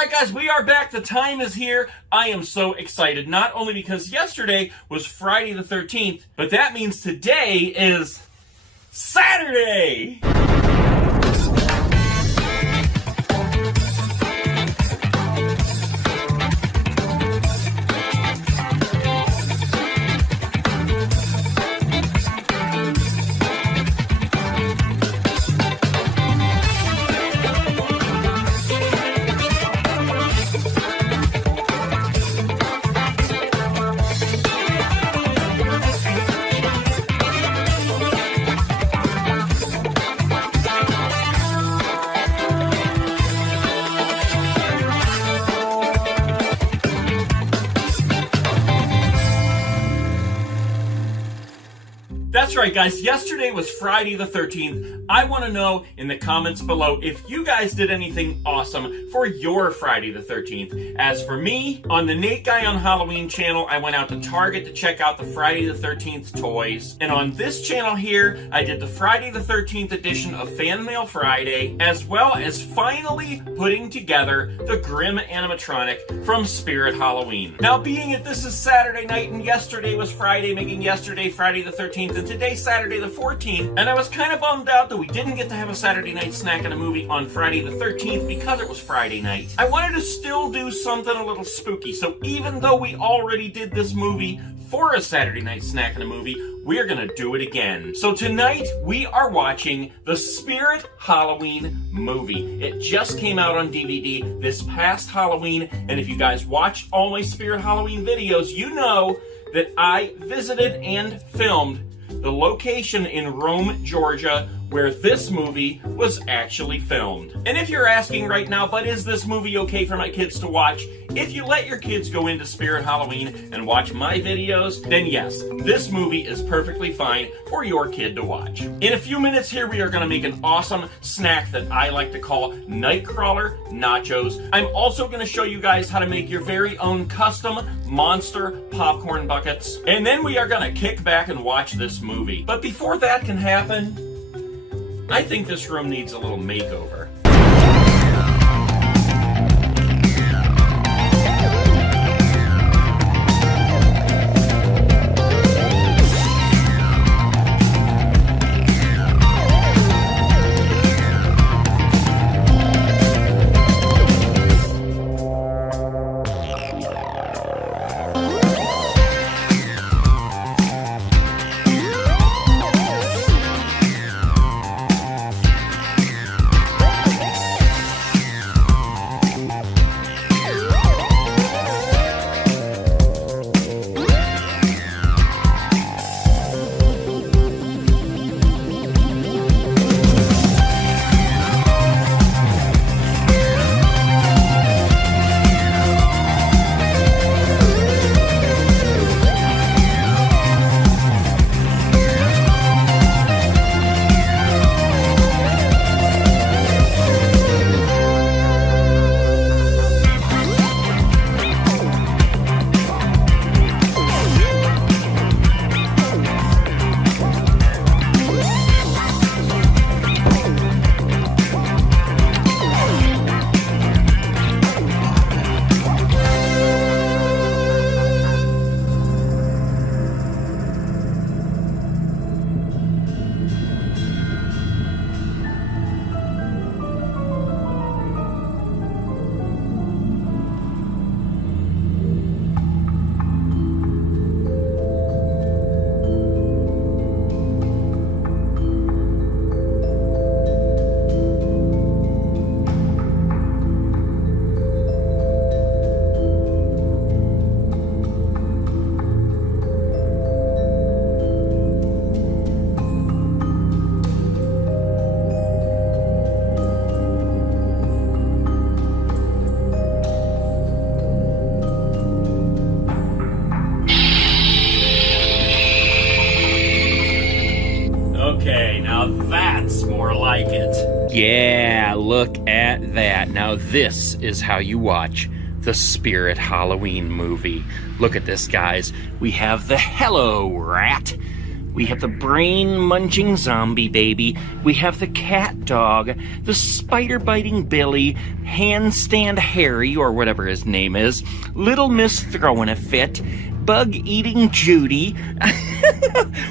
Alright guys, we are back. The time is here. I am so excited, not only because yesterday was Friday the 13th, but that means today is Saturday! That's right, guys. Yesterday was Friday the 13th. I want to know in the comments below if you guys did anything awesome for your Friday the 13th. As for me, on the Nate Guy on Halloween channel, I went out to Target to check out the Friday the 13th toys. And on this channel here, I did the Friday the 13th edition of Fan Mail Friday, as well as finally putting together the Grimm animatronic from Spirit Halloween. Now, being that this is Saturday night and yesterday was Friday, making yesterday Friday the 13th, and today's Saturday the 14th, and I was kind of bummed out that we didn't get to have a Saturday night snack and a movie on Friday the 13th because it was Friday night. I wanted to still do something a little spooky, so even though we already did this movie for a Saturday night snack and a movie, we're gonna do it again. So tonight, we are watching the Spirit Halloween movie. It just came out on DVD this past Halloween, and if you guys watched all my Spirit Halloween videos, you know that I visited and filmed the location in Rome, Georgia, where this movie was actually filmed. And if you're asking right now, but is this movie okay for my kids to watch? If you let your kids go into Spirit Halloween and watch my videos, then yes, this movie is perfectly fine for your kid to watch. In a few minutes here, we are gonna make an awesome snack that I like to call Nightcrawler Nachos. I'm also gonna show you guys how to make your very own custom monster popcorn buckets. And then we are gonna kick back and watch this movie. But before that can happen, I think this room needs a little makeover. Yeah, look at that. Now this is how you watch the Spirit Halloween movie. Look at this, guys. We have the Hello Rat. We have the brain-munching zombie baby. We have the cat dog, the spider-biting Billy, handstand Harry, or whatever his name is, Little Miss Throwing a Fit, bug-eating Judy,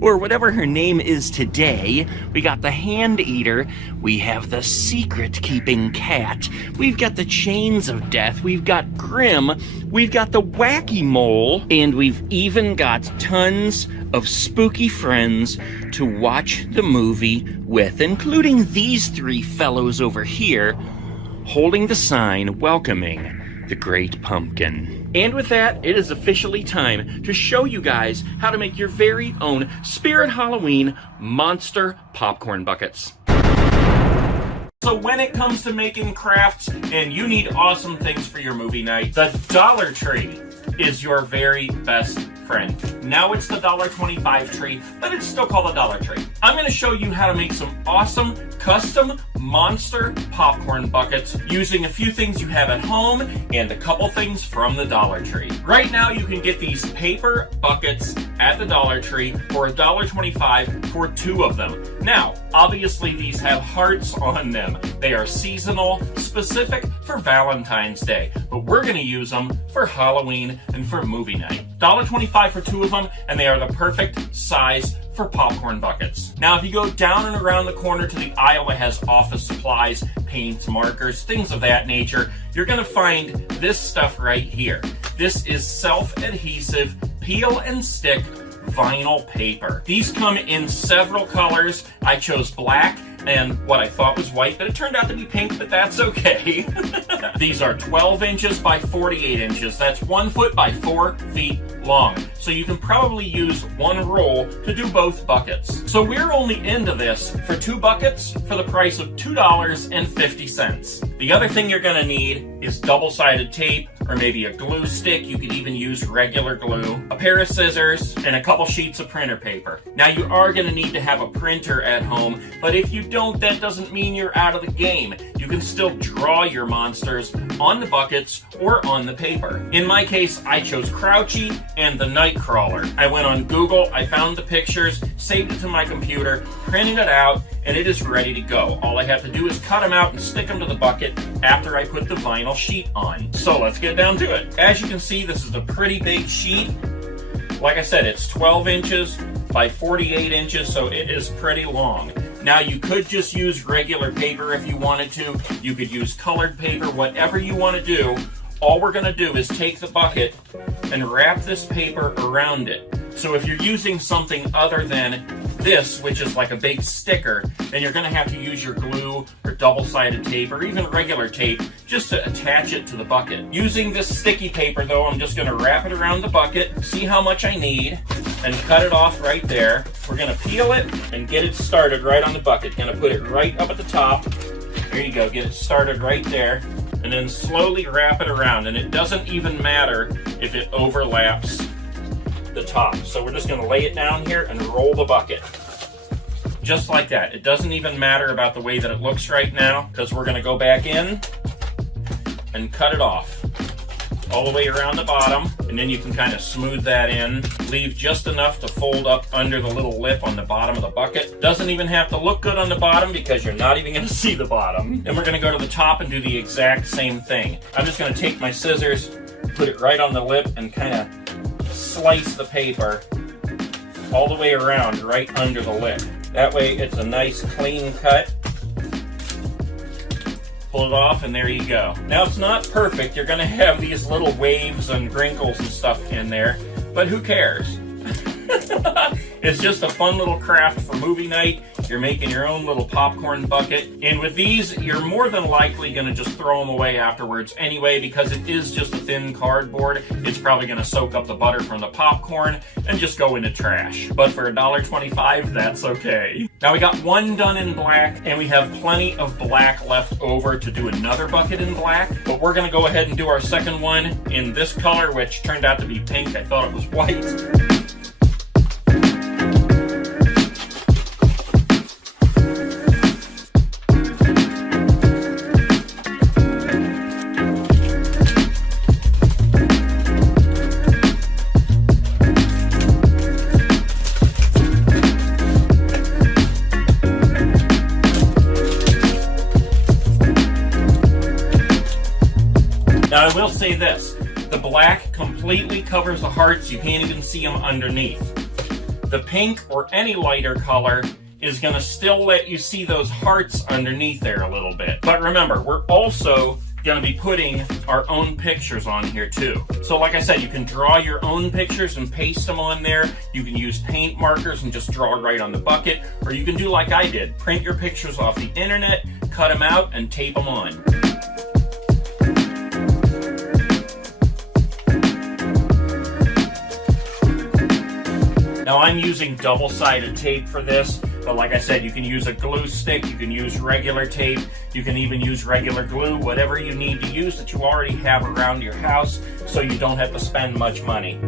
or whatever her name is today. We got the hand eater. We have the secret-keeping cat. We've got the chains of death. We've got Grim. We've got the wacky mole. And we've even got tons of spooky friends to watch the movie with, including these three fellows over here holding the sign welcoming the Great Pumpkin. And with that, it is officially time to show you guys how to make your very own Spirit Halloween monster popcorn buckets. So when it comes to making crafts and you need awesome things for your movie night, the Dollar Tree is your very best friend. Now it's the $1.25 tree, but it's still called a Dollar Tree. I'm going to show you how to make some awesome custom monster popcorn buckets using a few things you have at home and a couple things from the Dollar Tree. Right now you can get these paper buckets at the Dollar Tree for $1.25 for 2 of them. Now, obviously these have hearts on them. They are seasonal, specific for Valentine's Day, but we're going to use them for Halloween and for movie night. $1.25 for 2 of them, and they are the perfect size for popcorn buckets. Now, if you go down and around the corner to the aisle that has office supplies, paints, markers, things of that nature, you're going to find this stuff right here. This is self-adhesive, peel and stick vinyl paper. These come in several colors. I chose black and what I thought was white, but it turned out to be pink, but that's okay. These are 12 inches by 48 inches. That's 1 foot by 4 feet long. So you can probably use 1 roll to do both buckets. So we're only into this for 2 buckets for the price of $2.50. The other thing you're gonna need is double-sided tape, or maybe a glue stick. You could even use regular glue, a pair of scissors, and a couple sheets of printer paper. Now you are gonna need to have a printer at home, but if you don't, that doesn't mean you're out of the game. You can still draw your monsters on the buckets or on the paper. In my case, I chose Crouchy and the Nightcrawler. I went on Google, I found the pictures, saved it to my computer, printed it out, and it is ready to go. All I have to do is cut them out and stick them to the bucket after I put the vinyl sheet on. So let's get down to it. As you can see, this is a pretty big sheet. Like I said, it's 12 inches by 48 inches, so it is pretty long. Now you could just use regular paper if you wanted to. You could use colored paper, whatever you want to do. All we're going to do is take the bucket and wrap this paper around it. So if you're using something other than this, which is like a big sticker, then you're going to have to use your glue or double-sided tape or even regular tape just to attach it to the bucket. Using this sticky paper though, I'm just going to wrap it around the bucket, see how much I need, and cut it off right there. We're going to peel it and get it started right on the bucket. Going to put it right up at the top. Here you go, get it started right there, and then slowly wrap it around. And it doesn't even matter if it overlaps the top. So we're just going to lay it down here and roll the bucket. Just like that. It doesn't even matter about the way that it looks right now, because we're going to go back in and cut it off all the way around the bottom, and then you can kind of smooth that in. Leave just enough to fold up under the little lip on the bottom of the bucket. Doesn't even have to look good on the bottom because you're not even going to see the bottom. Then we're going to go to the top and do the exact same thing. I'm just going to take my scissors, put it right on the lip, and kind of slice the paper all the way around right under the lip. That way it's a nice clean cut. Pull it off, and there you go. Now it's not perfect. You're gonna have these little waves and wrinkles and stuff in there, but who cares? It's just a fun little craft for movie night. You're making your own little popcorn bucket. And with these, you're more than likely going to just throw them away afterwards anyway, because it is just a thin cardboard. It's probably going to soak up the butter from the popcorn and just go into trash. But for $1.25, that's okay. Now we got one done in black, and we have plenty of black left over to do another bucket in black. But we're going to go ahead and do our second one in this color, which turned out to be pink. I thought it was white. Now I will say this, the black completely covers the hearts, you can't even see them underneath. The pink or any lighter color is going to still let you see those hearts underneath there a little bit. But remember, we're also going to be putting our own pictures on here too. So like I said, you can draw your own pictures and paste them on there. You can use paint markers and just draw right on the bucket, or you can do like I did, print your pictures off the internet, cut them out, and tape them on. Now I'm using double-sided tape for this, but like I said, you can use a glue stick, you can use regular tape, you can even use regular glue, whatever you need to use that you already have around your house so you don't have to spend much money.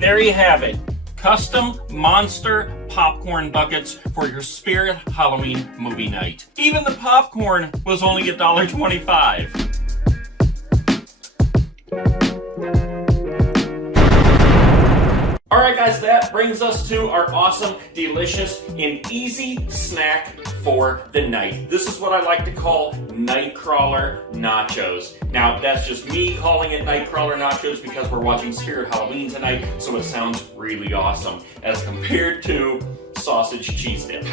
There you have it. Custom monster popcorn buckets for your Spirit Halloween movie night. Even the popcorn was only $1.25. Alright guys, that brings us to our awesome, delicious, and easy snack for the night. This is what I like to call Nightcrawler nachos. Now, that's just me calling it Nightcrawler nachos because we're watching Spirit Halloween tonight, so it sounds really awesome as compared to sausage cheese dip.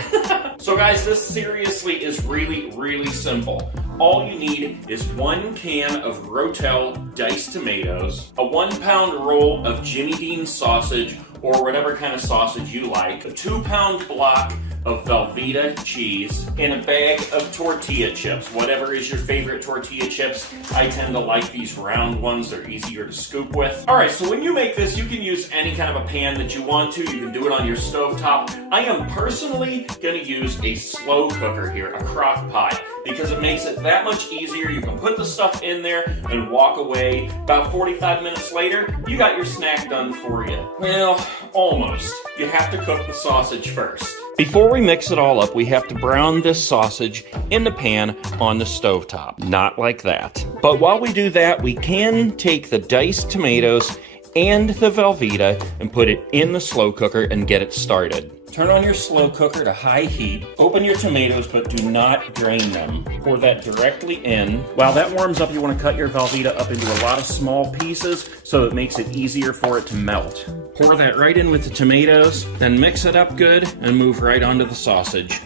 So guys, this seriously is really simple. All you need is 1 can of Rotel diced tomatoes, a 1-pound roll of Jimmy Dean sausage, or whatever kind of sausage you like, a 2-pound block of Velveeta cheese, and a bag of tortilla chips, whatever is your favorite tortilla chips. I tend to like these round ones, they're easier to scoop with. Alright, so when you make this, you can use any kind of a pan that you want to. You can do it on your stovetop. I am personally going to use a slow cooker here, a crock pot, because it makes it that much easier. You can put the stuff in there and walk away. About 45 minutes later, you got your snack done for you. Well, almost. You have to cook the sausage first. Before we mix it all up, we have to brown this sausage in the pan on the stovetop. Not like that. But while we do that, we can take the diced tomatoes and the Velveeta and put it in the slow cooker and get it started. Turn on your slow cooker to high heat. Open your tomatoes, but do not drain them. Pour that directly in. While that warms up, you want to cut your Velveeta up into a lot of small pieces so it makes it easier for it to melt. Pour that right in with the tomatoes, then mix it up good and move right onto the sausage.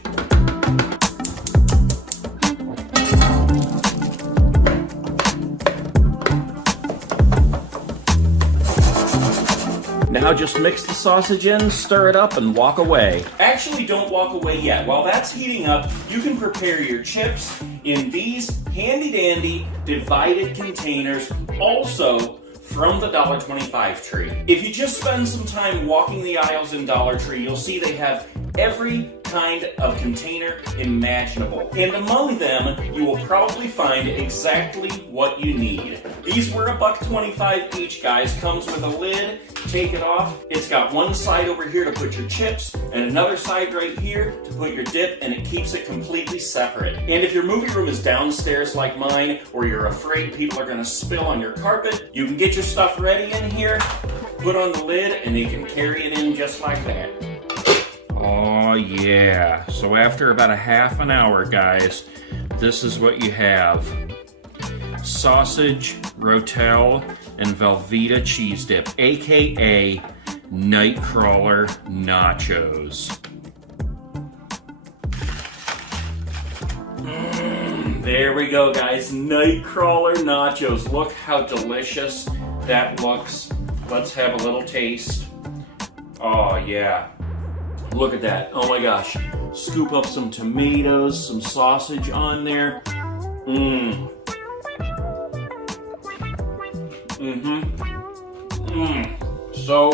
Now just mix the sausage in, stir it up, and walk away. Actually, don't walk away yet. While that's heating up, you can prepare your chips in these handy-dandy divided containers, also from the $1.25 tree. If you just spend some time walking the aisles in Dollar Tree, you'll see they have every kind of container imaginable. And among them, you will probably find exactly what you need. These were $1.25 each, guys. Comes with a lid. Take it off. It's got one side over here to put your chips and another side right here to put your dip, and it keeps it completely separate. And if your movie room is downstairs like mine, or you're afraid people are going to spill on your carpet, you can get your stuff ready in here, put on the lid, and they can carry it in just like that. Oh yeah, so after about a half an hour, guys, this is what you have. Sausage, Rotel, and Velveeta cheese dip, aka Nightcrawler nachos. There we go, guys, Nightcrawler nachos. Look how delicious that looks. Let's have a little taste. Oh yeah. Look at that. Oh my gosh. Scoop up some tomatoes, some sausage on there. So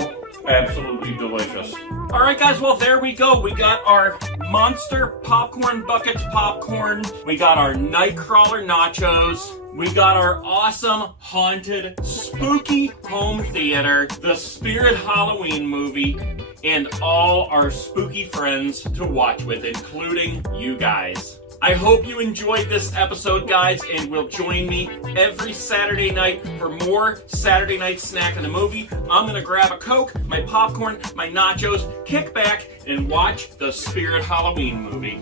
absolutely delicious. All right, guys, well, there we go. We got our Monster Popcorn Buckets popcorn. We got our Nightcrawler nachos. We got our awesome, haunted, spooky home theater, the Spirit Halloween movie, and all our spooky friends to watch with, including you guys. I hope you enjoyed this episode, guys, and will join me every Saturday night for more Saturday Night Snack in the Movie. I'm going to grab a Coke, my popcorn, my nachos, kick back, and watch the Spirit Halloween movie.